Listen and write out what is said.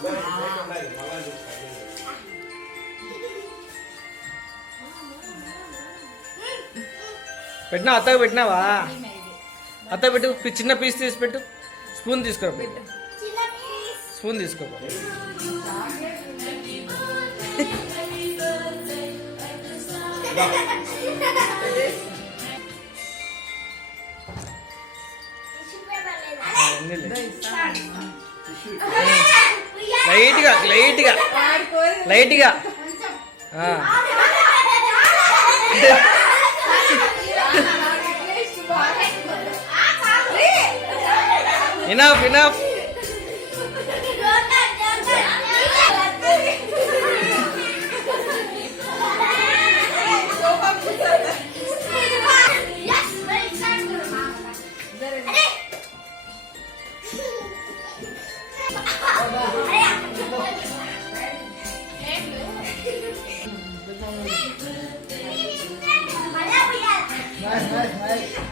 పెట్టినా అత్తగా పెట్టినావా? అత్త పెట్టు, చిన్న పీస్ తీసి పెట్టు. స్పూన్ తీసుకో, స్పూన్ తీసుకో. లైట్గా లైట్గా లైట్గా ఇనఫ్ ఇనఫ్. Nice.